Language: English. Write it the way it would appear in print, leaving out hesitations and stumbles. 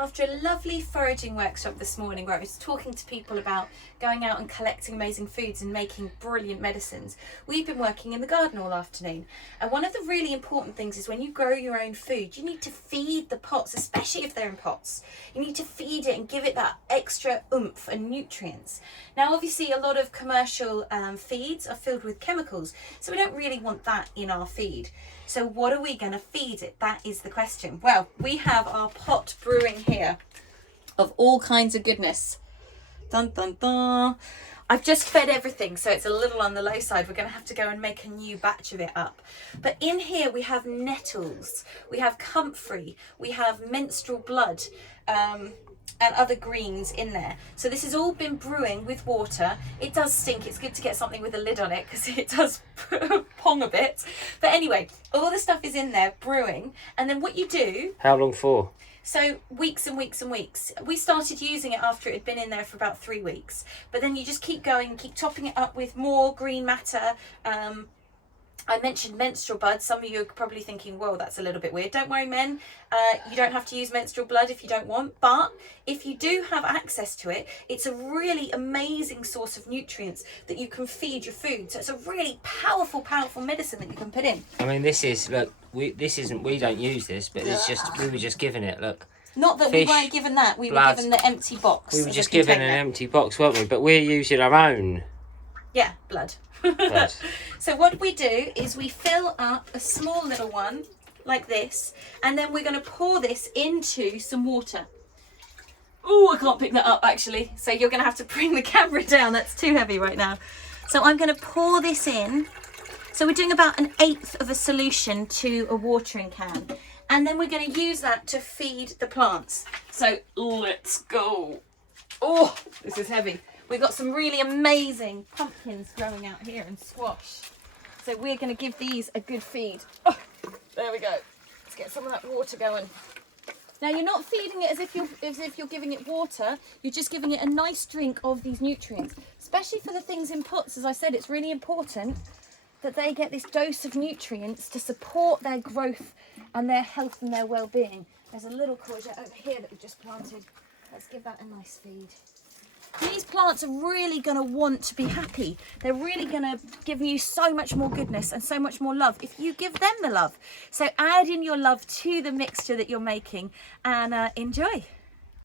after a lovely foraging workshop this morning where I was talking to people about going out and collecting amazing foods and making brilliant medicines, we've been working in the garden all afternoon. And one of the really important things is when you grow your own food, you need to feed the pots, especially if they're in pots. You need to feed it and give it that extra oomph and nutrients. Now, obviously, a lot of commercial feeds are filled with chemicals, so we don't really want that in our feed. So what are we going to feed it? That is the question. Well, we have our pot brewing here of all kinds of goodness. Dun, dun, dun. I've just fed everything, so it's a little on the low side. We're going to have to go and make a new batch of it up. But in here we have nettles, we have comfrey, we have menstrual blood, and other greens in there. So this has all been brewing with water. It does stink. It's good to get something with a lid on it because it does pong a bit. But anyway, all the stuff is in there brewing. And then what you do... How long for? So weeks and weeks and weeks. We started using it after it had been in there for about 3 weeks. But then you just keep going, keep topping it up with more green matter. I mentioned menstrual blood. Some of you are probably thinking, whoa, that's a little bit weird. Don't worry, men. You don't have to use menstrual blood if you don't want. But if you do have access to it, it's a really amazing source of nutrients that you can feed your food. So it's a really powerful, powerful medicine that you can put in. I mean, this is, look, we don't use this, but it's just, we were just given it, look. Not that Fish, we weren't given that. We blood. were given the empty box. We were just given an empty box, weren't we? But we're using our own. Yeah, blood. So what we do is we fill up a small little one like this, and then we're going to pour this into some water. Oh, I can't pick that up actually, so you're going to have to bring the camera down. That's too heavy right now. So I'm going to pour this in. So we're doing about 1/8 of a solution to a watering can, and then we're going to use that to feed the plants. So let's go. Oh, this is heavy. We've got some really amazing pumpkins growing out here and squash. So we're going to give these a good feed. Oh, there we go. Let's get some of that water going. Now you're not feeding it as if you're giving it water. You're just giving it a nice drink of these nutrients. Especially for the things in pots, as I said, it's really important that they get this dose of nutrients to support their growth and their health and their well-being. There's a little courgette over here that we just planted. Let's give that a nice feed. These plants are really going to want to be happy. They're really going to give you so much more goodness and so much more love if you give them the love. So add in your love to the mixture that you're making and enjoy.